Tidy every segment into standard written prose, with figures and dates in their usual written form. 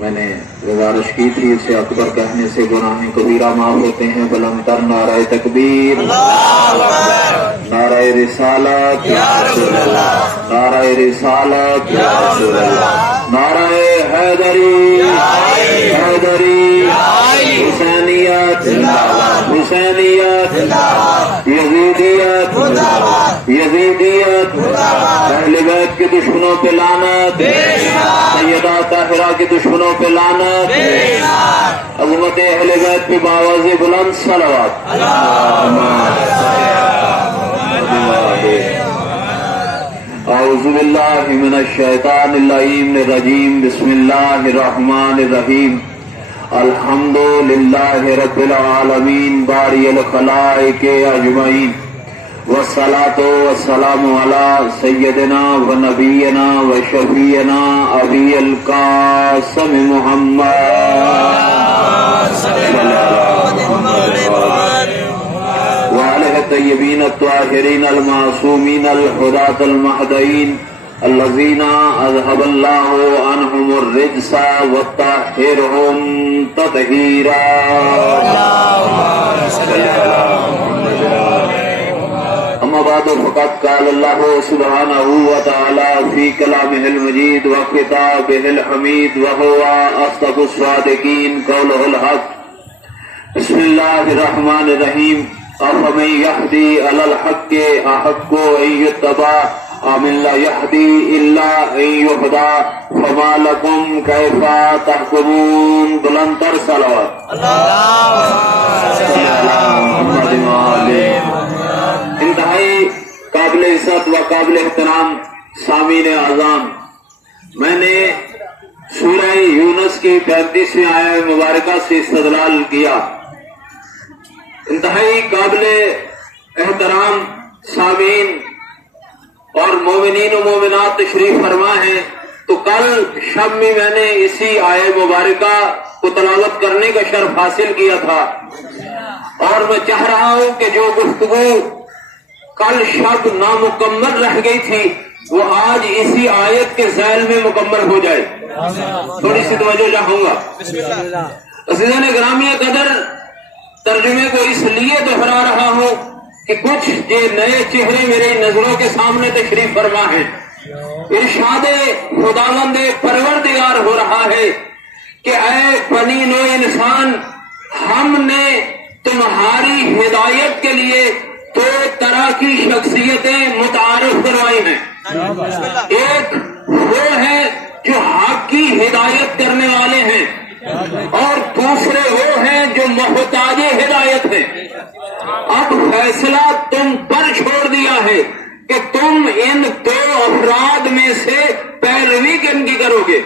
میں نے گزارش کی تھی اسے اکبر کہنے سے گناہ کبیرہ معاف ہوتے ہیں. بلند تر نعرہ تکبیر، نعرہ رسالت، نعرہ رسالت، نعرہ حیدری، حیدری، حسینیت، حسینیت، یزیدیت، یزیدیت، اہل بیت کے دشمنوں پہ لعنت، سیدہ طاہرہ کے دشمنوں پہ لعنت، عظمت اہل بیت پہ باواز بلند صلوات. اعوذ باللہ من الشیطان اللعین الرجیم. بسم اللہ الرحمن الرحیم. الحمد للہ رب العالمین باری الخلائق اجمعین، والصلاة والسلام علی سیدنا و نبینا و شفیعنا ابی القاسم محمد وآلہ الطیبین الطاہرین المعصومین الہداة المہدیین الذین اذهب اللہ عنہم الرجس وطہرہم تطہیرا. اما بعد فقد قال اللہ سبحانہ وتعالی فی کلامہ المجید وکتابہ الحمید وہو اصدق الصادقین قولہ الحق. بسم اللہ الرحمن الرحیم. افمن یہدی علی الحق احق ان یتبع امن لا یہدی الا ان یہدی فما لکم کیف تحکمون. بلند تر صلوات. انتہائی قابل عزت و قابل احترام سامعین اعظام، میں نے سورہ یونس کی 35ویں آیت مبارکہ سے استدلال کیا. انتہائی قابل احترام سامعین اور مومنین و مومنات تشریف فرما ہیں، تو کل شب میں نے اسی آیت مبارکہ کو تلاوت کرنے کا شرف حاصل کیا تھا، اور میں چاہ رہا ہوں کہ جو گفتگو کل شب نامکمل رہ گئی تھی وہ آج اسی آیت کے ذیل میں مکمل ہو جائے. تھوڑی سی توجہ چاہوں گا. عزیزان گرامی قدر، ترجمے کو اس لیے دہرا رہا ہوں کہ کچھ یہ نئے چہرے میرے نظروں کے سامنے تشریف فرما ہیں. ارشاد خداوند پروردگار ہو رہا ہے کہ اے بنی نوع انسان، ہم نے تمہاری ہدایت کے لیے دو طرح کی شخصیتیں متعارف کروائی ہیں. ایک وہ ہے جو حق کی ہدایت کرنے والے ہیں، اور دوسرے وہ ہیں جو محتاج ہدایت ہیں. اب فیصلہ تم پر چھوڑ دیا ہے کہ تم ان دو افراد میں سے پیروی کن کی کرو گے،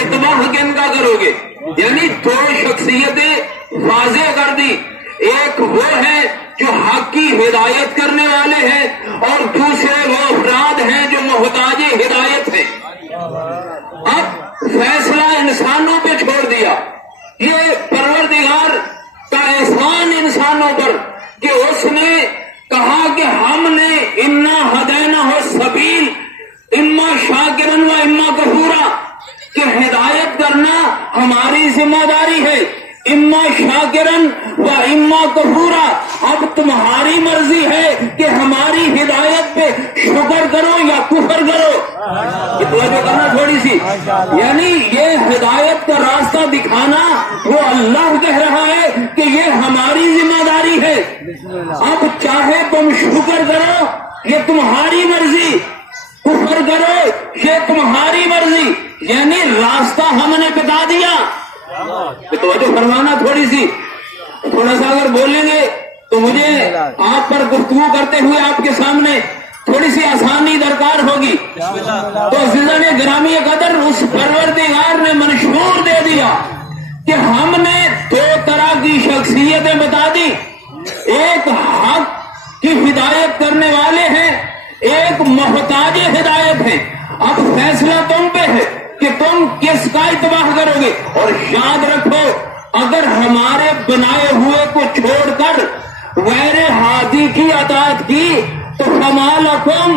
اتباع کن کا کرو گے. یعنی دو شخصیتیں واضح کر دی. ایک وہ ہے جو حق کی ہدایت کرنے والے ہیں، اور دوسرے وہ افراد ہیں جو محتاج ہدایت ہیں. اب فیصلہ انسانوں پہ چھوڑ دیا. یہ پروردگار کا احسان انسانوں پر کہ اس نے کہا کہ ہم نے انا ہدینہ السبیل اما شاکرا و اما کفورا، کہ ہدایت کرنا ہماری ذمہ داری ہے، اما شاکرا و اما کفورا. اب تمہاری مرضی ہے کہ ہماری ہدایت پہ شکر کرو یا کفر کرو. توجہ کرنا تھوڑی سی. یعنی یہ ہدایت کا راستہ دکھانا وہ اللہ کہہ رہا ہے کہ یہ ہماری ذمہ داری ہے. اب چاہے تم شکر کرو یہ تمہاری مرضی، کفر کرو یہ تمہاری مرضی. یعنی راستہ ہم نے بتا دیا. توجہ فرمانا تھوڑی سی. تھوڑا سا اگر بولیں گے تو مجھے آپ پر گفتگو کرتے ہوئے آپ کے سامنے تھوڑی سی آسانی درکار ہوگی. تو عزیزان گرامی قدر، اس پروردگار نے منشور دے دیا کہ ہم نے دو طرح کی شخصیتیں بتا دی. ایک حق کی ہدایت کرنے والے ہیں، ایک محتاج ہدایت ہے. اب فیصلہ تم پہ ہے کہ تم کس کا اتباع کرو گے. اور یاد رکھو، اگر ہمارے بنائے ہوئے کو چھوڑ کر غیر ہادی کی اطاعت کی تو فما لکم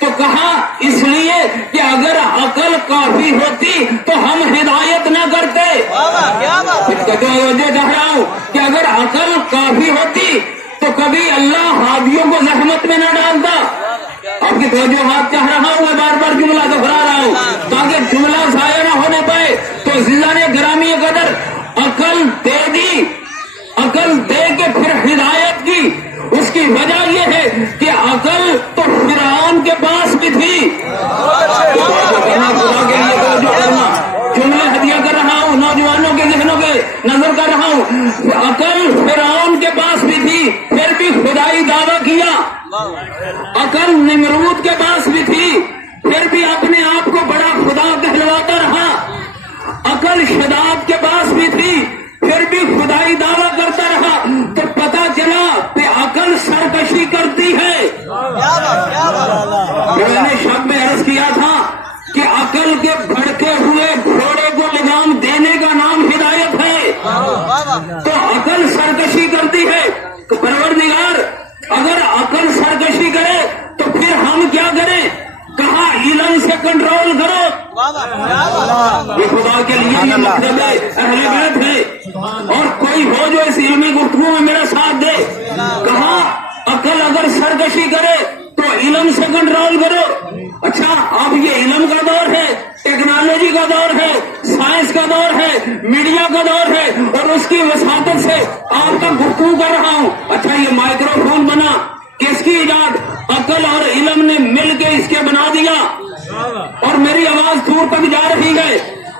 تو کہا اس لیے کہ اگر عقل کافی ہوتی تو ہم ہدایت نہ کرتے. جو کہہ رہا ہوں کہ اگر عقل کافی ہوتی تو کبھی اللہ ہادیوں کو زحمت میں نہ ڈالتا. آپ کی توجہات چاہ رہا ہوں، میں بار بار جملہ دہرا رہا ہوں تاکہ جملہ ضائع نہ ہونے پائے. تو عزیزان گرامی قدر، عقل دے دی، عقل دے کے پھر ہدایت کی. اس کی وجہ یہ ہے کہ عقل تو فرعون کے پاس بھی تھی. جملے ہدیہ کر رہا ہوں، نوجوانوں کے ذہنوں کے نظر کر رہا ہوں. عقل فرعون کے پاس بھی تھی، پھر بھی خدائی دعویٰ کیا. عقل نمرود کے پاس بھی تھی، پھر بھی اپنے آپ کو بڑا خدا کہلواتا رہا. عقل شداد کے پاس بھی تھی، پھر بھی خدائی دعویٰ کرتا رہا. تو پتا چلا کہ عقل سرکشی کرتی ہے. میں نے شب میں عرض کیا تھا کہ عقل کے بھڑکے ہوئے گھوڑے کو لگام دینے کا نام ہدایت ہے. تو عقل سرکشی کرتی ہے. تو پروردگار اگر عقل سرکشی کرے تو پھر ہم کیا کریں؟ کہا علم سے کنٹرول کرو. یہ خدا کے لیے یہ مطلب اہل بیت ہے. اور کوئی ہو جو اس علمی گفتگو میں میرا ساتھ دے. کہا عقل اگر سرکشی کرے تو علم سے کنٹرول کرو. اچھا، اب یہ علم کا دور ہے، ٹیکنالوجی کا دور ہے، سائنس کا دور ہے، میڈیا کا دور ہے، اور اس کی وساطت سے آپ تک گفتگو کر رہا ہوں. اچھا، یہ مائکرو فون بنا، کس کی ایجاد؟ عقل اور علم نے مل کے اس کے بنا دیا، اور میری آواز دور تک جا رہی ہے.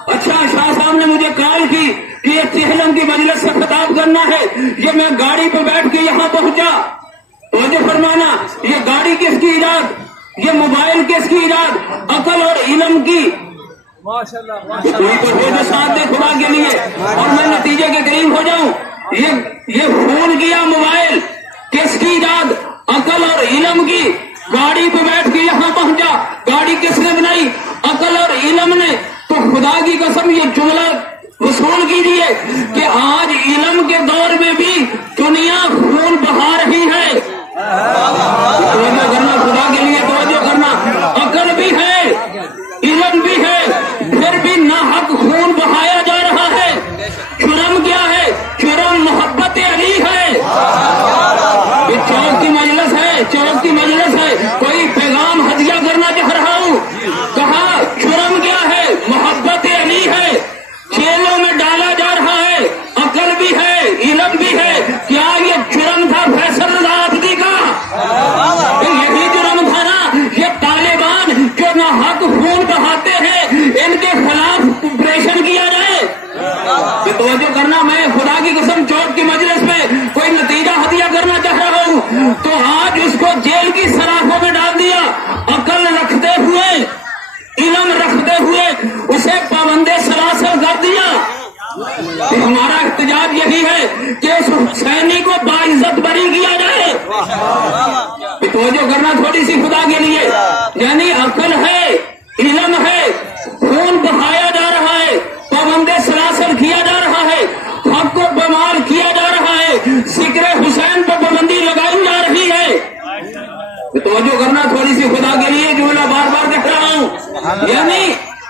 اچھا، شاہ صاحب نے مجھے کال کی کہ یہ چہلم کی مجلس سے خطاب کرنا ہے. یہ میں گاڑی پہ بیٹھ کے یہاں پہنچا. توجہ فرمانا، یہ گاڑی کس کی ایجاد؟ یہ موبائل کس کی ایجاد؟ عقل اور علم کی. کوئی تو ساتھ دے خدا کے لیے، اور میں نتیجے کے قریب ہو جاؤں. یہ فون کیا، موبائل کس کی ایجاد؟ عقل اور علم کی. گاڑی پہ بیٹھ کے یہاں پہنچا، گاڑی کس نے بنائی؟ عقل اور علم نے. تو خدا کی قسم یہ جملہ وصول کیجیے کہ آج علم کے دور میں بھی دنیا خون بہا رہی ہے. توجہ کرنا، خدا کے لیے توجہ کرنا. عقل بھی ہے، علم بھی ہے، پھر بھی ناحق خون بہایا جا رہا ہے. جرم کیا ہے؟ جرم محبت علی ہے. یہ چوک کی مجلس ہے، چوک کی مجلس ہے. کوئی پیغام ہدیہ کرنا چاہ رہا ہوں. کہا جرم کیا ہے؟ محبت علی ہے. جیلوں میں ڈالا جا رہا ہے. عقل بھی ہے، علم بھی ہے. کیا یہ جرم تھا فیصل رضا عابدی کا؟ یہی جرم تھا نا. یہ طالبان جو ناحق خون بہاتے ہیں، ان کے خلاف آپریشن کیا جائے. توجہ کرنا، میں خدا کی قسم چوک کی مجلس میں کوئی نتیجہ ہدیہ کرنا چاہ رہا ہوں تو آج اس کو جیل کی سلاخوں میں ڈال دیا. عقل رکھتے ہوئے، علم رکھتے ہوئے اسے پابندے سلاسل کر دیا. ہمارا احتجاج یہی ہے کہ اس حسینی کو باعزت بری کیا جائے. توجہ کرنا تھوڑی سی خدا کے لیے. یعنی عقل ہے، علم ہے، خون بہایا جا رہا ہے، پابندے سلاسل کیا جا رہا ہے، حق کو بمال کیا جا رہا ہے، ذکر حسین پر پابندی لگائی جا رہی ہے. توجہ کرنا تھوڑی سی خدا کے لیے، جملہ بار بار کہہ رہا ہوں. یعنی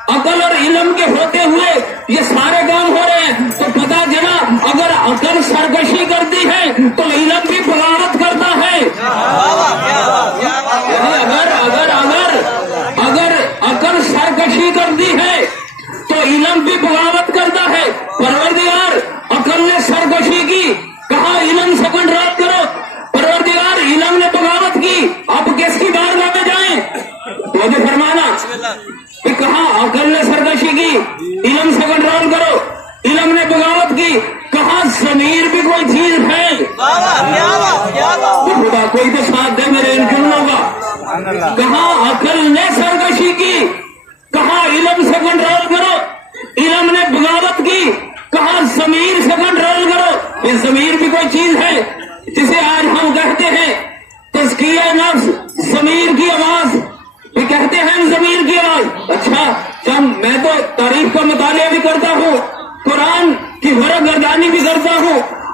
عقل اور علم کے ہوتے ہوئے یہ سارے کام ہو رہے ہیں. تو پتا چلا اگر عقل سرکشی کرتی ہے تو علم بھی بغاوت کرتا ہے. اگر عقل سرکشی کرتی ہے تو علم بھی بغاوت کرتا ہے. پروردگار عقل نے سرکشی کی، کہا علم سے کنٹرول کرو. پروردگار علم نے بغاوت کی، اب کس کی بارگاہ میں جائیں؟ توجہ فرمانا. کہا عقل نے سرکشی کی، علم سے کنٹرول کرو. علم نے بغاوت کی، کہا ضمیر بھی کوئی چیز ہے. خدا کوئی تو ساتھ دے میرے ان جملوں کا. کہا عقل نے سرکشی کی، کہا علم سے کنٹرول کرو. علم نے بغاوت کی، کہا ضمیر سے کنٹرول کرو. یہ ضمیر بھی کوئی چیز ہے جسے آج ہم کہتے ہیں تزکیہ نفس، ضمیر کی آواز بھی کہتے ہیں، ضمیر کی آواز. اچھا، میں تو تاریخ کا مطالعہ بھی کرتا ہوں، قرآن کی ورق گردانی بھی کرتا ہوں.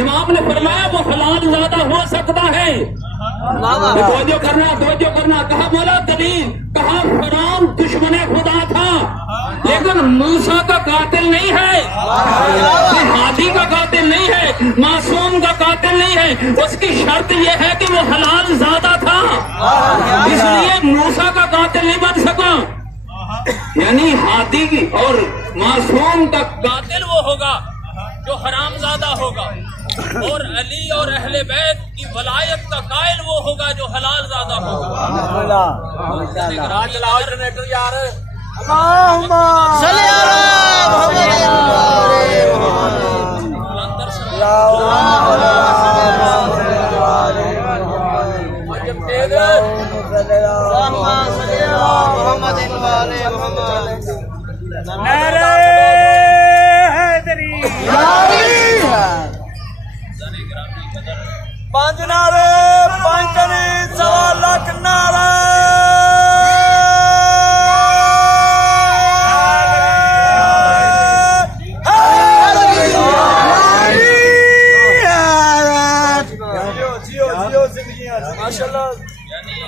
امام نے فرمایا وہ حلال زیادہ ہو سکتا ہے. توجہ کرنا. کہا مولا دلیل؟ کہا فرعون دشمن خدا تھا لیکن موسیٰ کا قاتل نہیں ہے, ہادی کا قاتل نہیں ہے, معصوم کا قاتل نہیں ہے. اس کی شرط یہ ہے کہ وہ حلال زیادہ تھا, اس لیے موسیٰ کا قاتل نہیں بن سکا. یعنی ہادی کی اور معصوم کا قاتل وہ ہوگا جو حرام زادہ ہوگا, اور علی اور اہل بیت کی ولایت کا قائل وہ ہوگا جو حلال زادہ ہوگا. جنریٹر یار پانچ نعرے پانچ نہیں 1.25 لاکھ نعرے. یعنی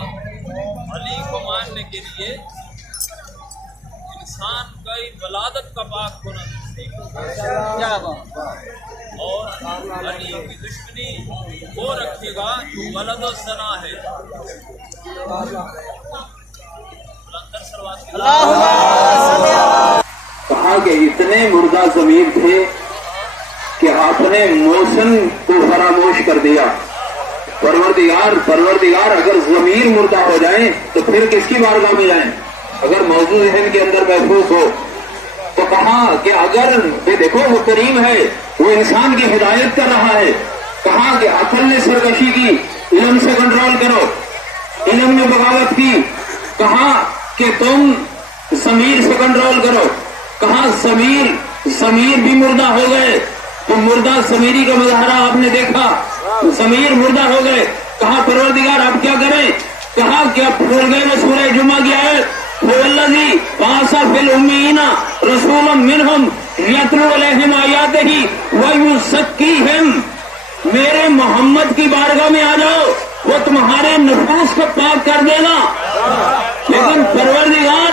علی کو ماننے کے لیے انسان کا ولادت کا پاک ہونا چاہیے, اور علی کی دشمنی وہ رکھے گا جو ولد و ثنا ہے. کہا کہ اتنے مردہ ضمیر تھے کہ آپ نے موسم کو فراموش کر دیا. پروردگار اگر ضمیر مردہ ہو جائیں تو پھر کس کی بارگاہ میں جائیں؟ اگر موضوع ذہن کے اندر محفوظ ہو تو کہا کہ اگر یہ دیکھو وہ کریم ہے, وہ انسان کی ہدایت کر رہا ہے. کہا کہ عقل نے سرکشی کی, علم سے کنٹرول کرو. علم نے بغاوت کی. کہا کہ تم ضمیر سے کنٹرول کرو. کہا ضمیر بھی مردہ ہو گئے. تو مردہ ضمیری کا مظاہرہ آپ نے دیکھا, ضمیر مردہ ہو گئے. کہا پروردگار آپ کیا کریں؟ کہا کہ اب بھول گئے میں سورہ جمعہ کی آیت وَالَّذِي بَعَثَ فِي الْأُمِّيِّينَ رَسُولًا مِّنْهُمْ يَتْلُو عَلَيْهِمْ آيَاتِهِ وَيُزَكِّيهِمْ. میرے محمد کی بارگاہ میں آ جاؤ, وہ تمہارے نفوس کو پاک کر دے گا. لیکن پروردگار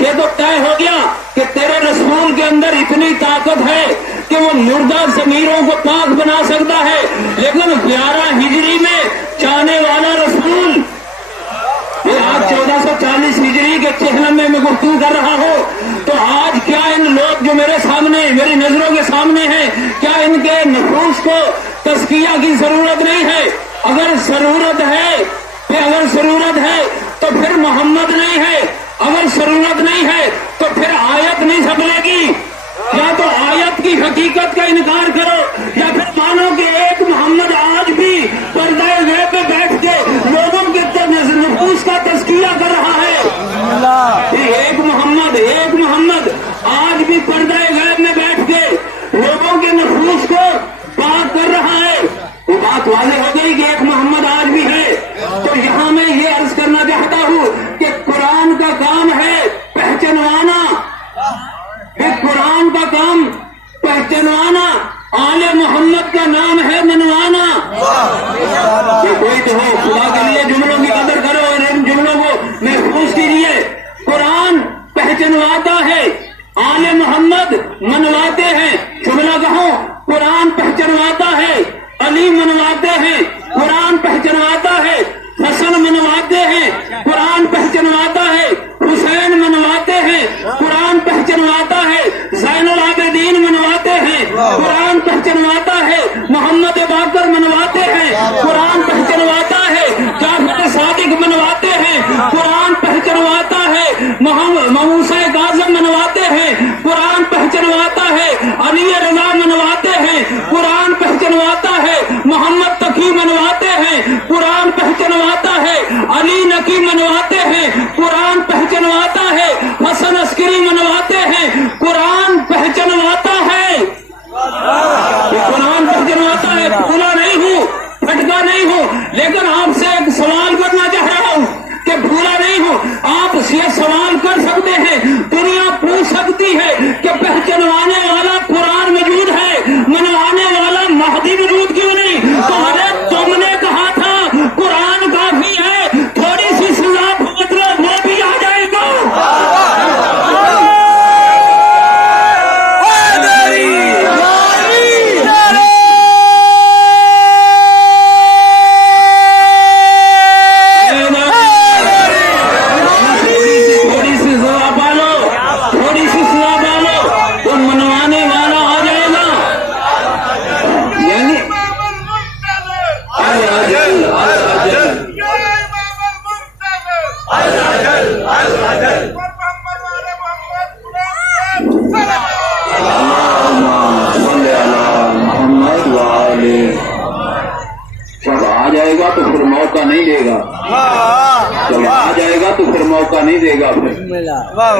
یہ تو طے ہو گیا کہ تیرے رسول کے اندر اتنی طاقت ہے کہ وہ مردہ ضمیروں کو پاک بنا سکتا ہے. لیکن 11 ہجری میں چاہنے والا رسول, یہ آج 1440 ہجری کے 96 میں گفتگو کر رہا ہو, تو آج کیا ان لوگ جو میرے سامنے میری نظروں کے سامنے ہیں, کیا ان کے نفوس کو تزکیہ کی ضرورت نہیں ہے؟ اگر ضرورت ہے تو پھر محمد نہیں ہے. اگر ضرورت نہیں ہے تو پھر آیت نہیں سنبھلے گی. یا تو آیت کی حقیقت کا انکار کرو, یا پھر مانو کہ ایک محمد آج بھی پردہ غیب پہ بیٹھ کے لوگوں کے نفوس کا تزکیہ کر رہا ہے. ایک محمد آج بھی پردہ غیب میں بیٹھ کے لوگوں کے نفوس کو پاک کر رہا ہے. وہ بات واضح ہو گئی کہ ایک محمد آج بھی ہے. تو یہاں میں یہ عرض کرنا چاہتا ہوں کہ قرآن کا کام ہے پہچانوانا. قرآن کا کام پہچانوانا, آل محمد کا نام ہے منوانا. یہ کوئی تو ہو, خدا کے لیے جملوں کی قدر کرو اور ان جملوں کو محفوظ کیجیے. قرآن پہچانواتا ہے, آل محمد منواتے ہیں. جملہ کہو, قرآن پہچانواتا ہے, علی منواتے ہیں. قرآن پہچانواتا ہے, حسن منواتے ہیں. قرآن پہچانواتا ہے, حسین منواتے ہیں. قرآن پہچانواتا ہے, زین العابدین منواتے ہیں. قرآن پہچانواتا ہے, محمد باقر منواتے ہیں. قرآن پہچانواتا ہے, جعفر صادق منواتے ہیں. قرآن پہچانواتا ہے, موسیٰ کاظم منواتے ہیں. قرآن پہچانواتا ہے, علی رضا منواتے ہیں. قرآن پہچانواتا ہے, محمد تقی منواتے ہیں. قرآن پہچانواتا ہے, علی نقی منواتے ہیں. قرآن پہچانواتا ہے, حسن عسکری منواتے ہیں. قرآن پہچانواتا ہے, قرآن پہچانواتا ہے. بھولا نہیں ہوں, پھٹکا نہیں ہوں, لیکن آپ سے ایک سوال کرنا چاہ رہا ہوں کہ بھولا نہیں ہوں. آپ یہ سوال کر سکتے ہیں, دنیا پوچھ سکتی ہے کہ پہچانوانے والا قرآن موجود ہے, منوانے والا مہدی نہیں دے گا، جب آ جائے گا تو پھر موقع نہیں دے گا پھر۔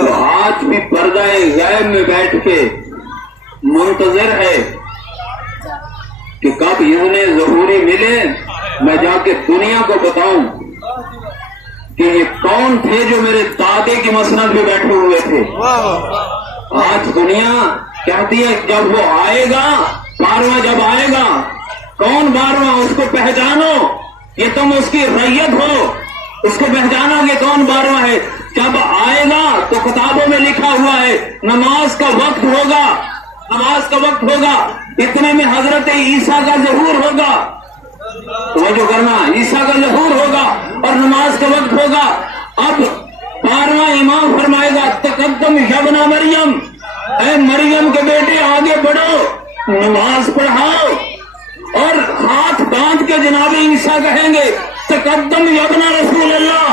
تو آج بھی پردہ غیب میں بیٹھ کے منتظر ہے کہ کب اذن ظہوری ملے، میں جا کے دنیا کو بتاؤں کہ یہ کون تھے جو میرے دادے کی مسند پہ بیٹھے ہوئے تھے۔ آج دنیا کہتی ہے جب وہ آئے گا، 12واں جب آئے گا، کون 12واں اس کو پہچانو، یہ تم اس کی ریت ہو، اس کو پہچانو کہ کون 12واں ہے۔ جب آئے گا تو کتابوں میں لکھا ہوا ہے نماز کا وقت ہوگا، نماز کا وقت ہوگا، اتنے میں حضرت عیسیٰ کا ظہور ہوگا، توجہ کرنا، عیسیٰ کا ظہور ہوگا اور نماز کا وقت ہوگا۔ اب 12واں امام فرمائے گا تقدم یبنا مریم، اے مریم کے بیٹے آگے بڑھو، نماز پڑھاؤ، اور ہاتھ باندھ کے جناب عیسیٰ کہیں گے تقدم یبنا رسول اللہ،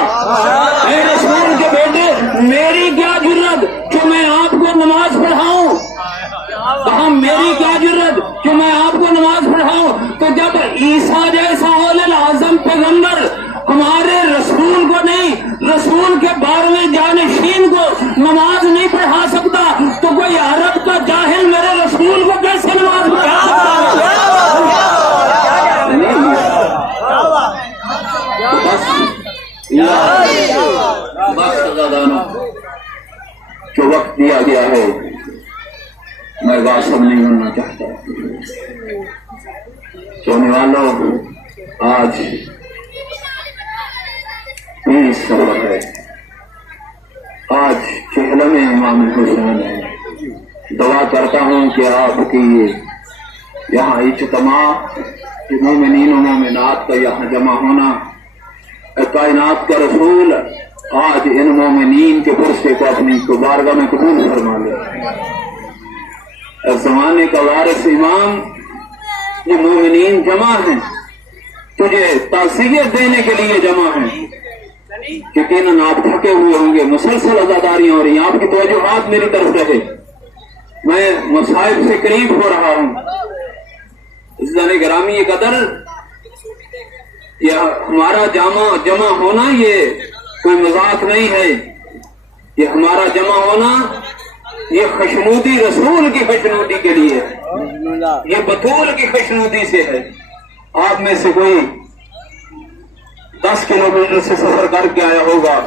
اے رسول کے بیٹے میری کیا جرت کہ میں آپ کو نماز پڑھاؤں، کہا میری کیا جرت کہ میں آپ کو نماز پڑھاؤں۔ تو جب عیسیٰ جیسا اولل اعظم پیغمبر ہمارے رسول کو نہیں، رسول کے 12ویں جانشین کو نماز نہیں پڑھا سکتا تو کوئی عرب کا جاہل میرے رسول کو کیسے نماز پڑھا سکتا؟ جو وقت دیا گیا ہے میں واصل نہیں ہونا چاہتا۔ سونے والوں، آج 20 سفر ہے، آج چہلم امام حسین ہے۔ دعا کرتا ہوں کہ آپ کی یہاں اجتماع، مومنین و مومنات کا یہاں جمع ہونا، کائنات کا رسول آج ان مومنین کے پرسے کو اپنی بارگاہ میں قبول فرما لے۔ زمانے کا وارث امام، یہ مومنین جمع ہیں، تجھے تعزیت دینے کے لیے جمع ہیں۔ یقیناً آپ تھکے ہوئے ہوں گے، مسلسل عزاداریاں ہو رہی ہیں، آپ کی توجہات میری طرف رہے، میں مصائب سے قریب ہو رہا ہوں۔ عزیزان گرامی یہ قدر، یہ ہمارا جمع ہونا یہ کوئی مذاق نہیں ہے، یہ ہمارا جمع ہونا یہ خوشنودی رسول کی خوشنودی کے لیے، یہ بطول کی خوشنودی سے ہے۔ آپ میں سے کوئی 10 کلومیٹر سے سفر کر کے آیا ہوگا،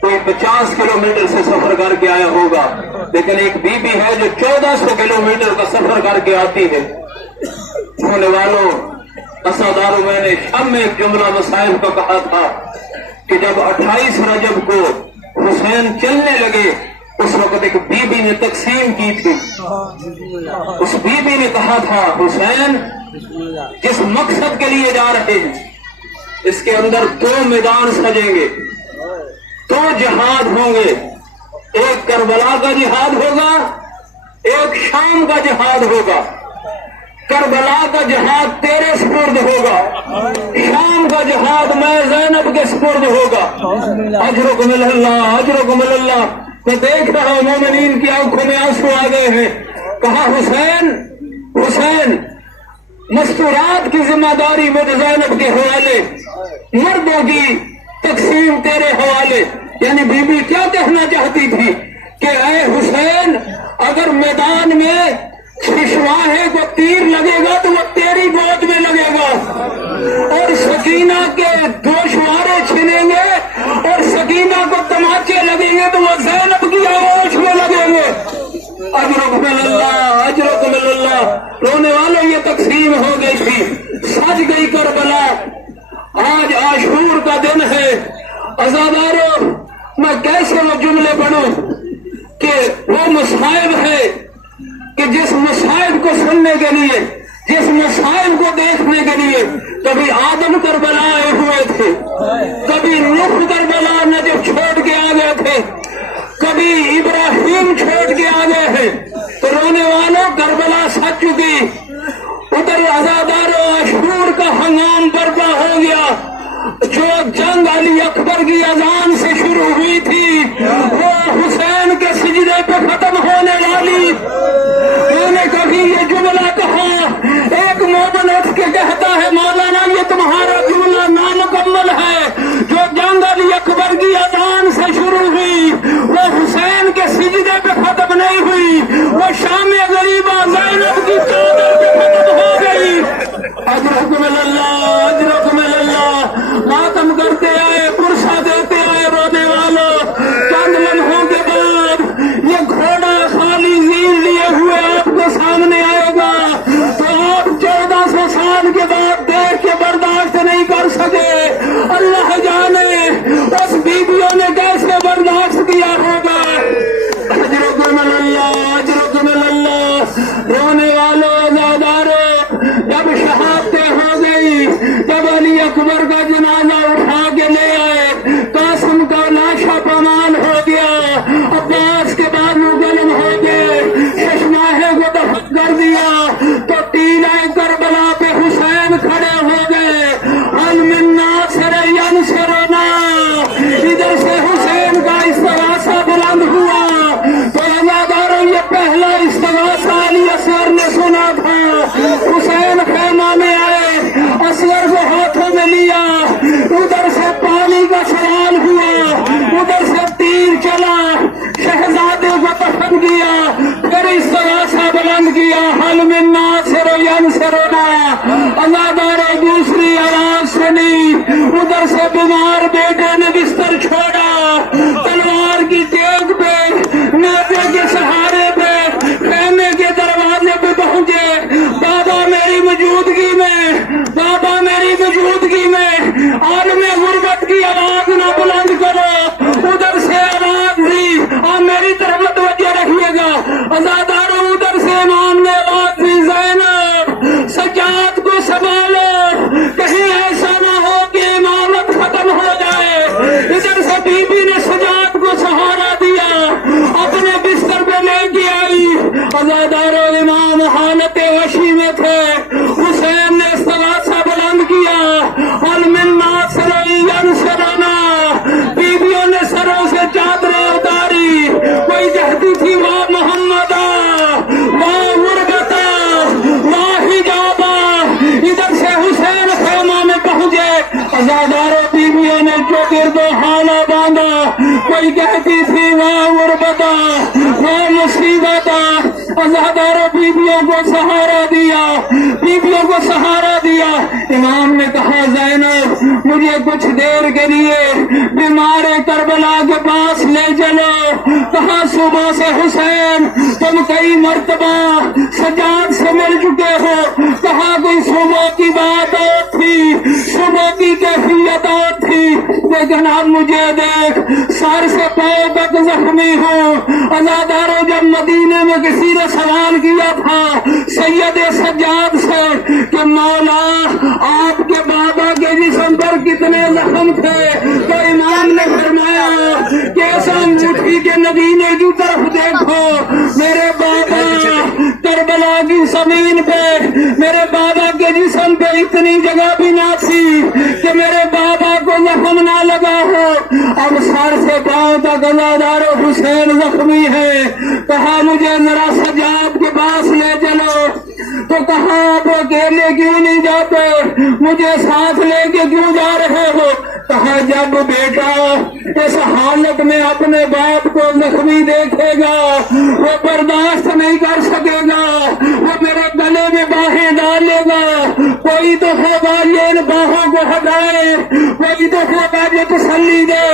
کوئی 50 کلومیٹر سے سفر کر کے آیا ہوگا، لیکن ایک بی بی ہے جو 1400 کلومیٹر کا سفر کر کے آتی ہے۔ سننے والوں، اساداروں، میں نے شام میں ایک جملہ مصائب کا کہا تھا کہ جب 28 رجب کو حسین چلنے لگے اس وقت ایک بی بی نے تقسیم کی تھی، اس بی بی نے کہا تھا حسین جس مقصد کے لیے جا رہے ہیں اس کے اندر 2 میدان سجیں گے، 2 جہاد ہوں گے، ایک کربلا کا جہاد ہوگا، ایک شام کا جہاد ہوگا۔ کربلا کا جہاد تیرے سپرد ہوگا، شام کا جہاد میں زینب کے سپرد ہوگا۔ اجرکم اللہ، اجرکم اللہ۔ میں دیکھ رہا ہوں مومنین کی آنکھوں میں آنسو آ گئے ہیں۔ کہا حسین، حسین مستورات کی ذمہ داری مجھے زینب کے حوالے، مردوں کی تقسیم تیرے حوالے۔ یعنی بی بی کیا کہنا چاہتی تھی کہ اے حسین اگر میدان میں ششواہے کو تیر لگے گا تو وہ تیری گود میں لگے گا، اور سکینہ کے گوشوارے چھنیں گے اور سکینہ کو تماچے لگیں گے تو وہ زینب کی آغوش میں لگیں گے۔ اجرکم اللہ، اجرکم اللہ۔ رونے والوں یہ تقسیم ہو گئی تھی، سج گئی کربلا۔ آج عاشور کا دن ہے۔ عزاداروں، میں کیسے وہ جملے پڑھوں کہ وہ مصائب ہے کہ جس مصائب کو سننے کے لیے، جس مصائب کو دیکھنے کے لیے کبھی آدم کربلا آئے ہوئے تھے، کبھی نوح کربلا نجف چھوڑ کے آ گئے تھے، کبھی ابراہیم چھوڑ کے آ گئے ہیں، تو رونے والوں کربلا سچ چکی۔ ادھر عزاداروں عاشور کا ہنگام برپا ہو گیا۔ جو جنگ علی اکبر کی اذان سے شروع ہوئی تھی وہ حسین کے سجدے پہ ختم ہونے والی۔ میں نے کبھی یہ جملہ کہا، ایک مومن فوراً اٹھ کے کہتا ہے مولانا یہ تمہارا جملہ نامکمل ہے. جو جنگ علی اکبر کی اذان سے شروع ہوئی وہ حسین کے سجدے پہ ختم نہیں ہوئی, وہ شام غریبہ زینب کی چادر پہ ختم ہو گئی. اجرکم اللہ, اجرکم اللہ. ماتم کرتے آئے, پرسا دیتے آئے رونے والوں. چند لمحوں کے بعد یہ گھوڑا خالی زین لیے ہوئے آپ کے سامنے آئے گا تو آپ 1400 سال کے بعد دیکھ کے برداشت نہیں کر سکے. اللہ جانے اس بیویوں نے کیسے برداشت کیا ہوگا. اجرکم اللہ, اجرکم اللہ. رونے والوں, آزاداروں, جب شہادتیں ہو گئی, جب علی اکبر کا جنازہ اٹھا کے لے آئے, قاسم کا لاشا پامال ہو گیا, عباس کے بازو گلم ہو گئے, ششماہے کو دفن کر دیا تو ٹیلہ کربلا پہ حسین کھڑے ہو گئے. حل من ناصر ینصرنا, ادھر سے حسین کا استغاثہ بلند ہوا تو آزاداروں یہ پہلا استغاثہ علی اصغر نے سنا تھا. حسین خیمہ میں آئے, اصغر کو ہاتھوں میں لیا, ادھر سے پانی کا سوال ہوا, ادھر سے تیر چلا, شہزادے کو دفن کیا, پھر استغاثہ بلند کیا. حل من ناصر ینصرنا. اللہ دارے دوسری آواز سنی, ادھر سے بیمار بیٹے نے بستر چھوڑا, تلوار کی ٹیک پہ, نیزے کے سہارے پہ خیمے کے دروازے پہ پہنچے. بابا میری موجودگی میں, بابا میری موجودگی میں عالم غربت کی آواز نہ بلند کرو. ادھر سے آواز دی, آپ میری طرف توجہ رکھیے گا آزاداروں. ادھر سے امام نے آواز دی, زینب سجاد کو سنبھالو, کہیں ایسا نہ ہو کہ امامت ختم ہو جائے. ادھر سے بی بی نے سجاد کو سہارا دیا, اپنے بستر پہ لے کے آئی. آزاداروں امام حالت وحشی میں تھے. حسین نے استغاثہ بلند کیا, حل من ناصر ینصرنا. بیویوں نے سروں سے چادریں اتاری, کوئی کہتی تھی واہ محمدا, واہ غربتا, واہ حجابا. ادھر سے حسین خیمہ میں پہنچے. آزاداروں بیویوں نے جو گرد و حالہ باندھا, کوئی کہتی تھی واہ غربتا, واہ مصیبتا. آزاداروں بیویوں کو سہارا دیا, بیویوں کو سہارا دیا. امام نے کہا زینب مجھے کچھ دیر کے لیے بیمار کربلا کے پاس لے چلو. کہا صبح سے حسین تم کئی مرتبہ سجاد سے مل چکے ہو. کہا کوئی صبح کی بات اور تھی, صبح کی کیفیت اور تھی, لیکن اب مجھے دیکھ سر سے پاؤں تک زخمی ہوں. آزاداروں جب مدینے میں کسی نے سوال کیا تھا سید سجاد سے کہ مولا آپ کے بابا کے جسم پر کتنے زخم تھے, تو امام نے فرمایا کہ ایسا انگوٹھی کے نگینے کی طرف دیکھو, میرے بابا کربلا کی زمین پہ, میرے بابا کے جسم پہ اتنی جگہ بھی نہ تھی کہ میرے بابا کو زخم نہ لگا ہو. اب سر سے پاؤں تک آزاداروں حسین زخمی ہے. کہا مجھے ذرا سجاد کے پاس لے چلو. تو کہا آپ اکیلے کیوں نہیں جاتے, مجھے ساتھ لے کے کیوں جا رہے ہو. کہا جب بیٹا اس حالت میں اپنے باپ کو زخمی دیکھے گا وہ برداشت نہیں کر سکے گا, وہ میرے گلے میں باہیں ڈالے گا. کوئی تو ہوگا یہ ان باہوں کو ہٹائے, کوئی تو ہوگا جو تسلی دے.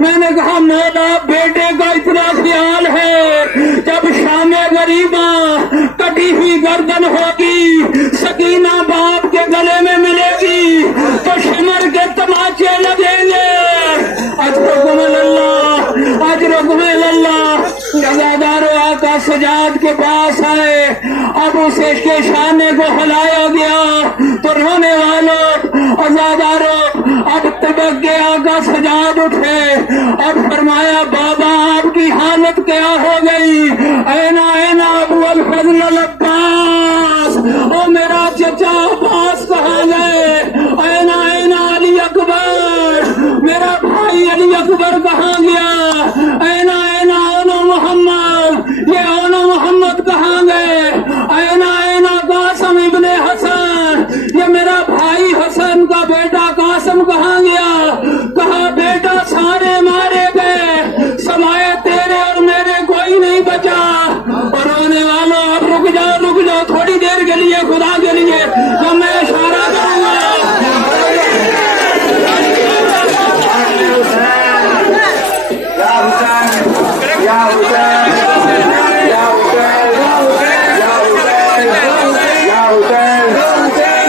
میں نے کہا مولا بیٹے کا اتنا خیال ہے, جب شام غریبہ کٹی ہوئی گردن ہوگی, سکینہ باپ کے گلے میں ملے گی تو شمر کے تماچے لگیں گے. اجرکم اللہ, اجرکم اللہ. آزاداروں آقا سجاد کے پاس آئے, اب اسے کے شانے کو ہلایا گیا تو رونے والوں آزاداروں اب تبک کے آقا سجاد اٹھے اور فرمایا بابا آپ کی حالت کیا ہو گئی. اینا اینا ابو الفضل العباس, او میرا چچا عباس کہاں گئے. اینا اینا علی اکبر, میرا بھائی علی اکبر کہاں گیا. اینا اینا اونو محمد, یہ اونو محمد کہاں گئے. اینا اینا قاسم ابن حسن,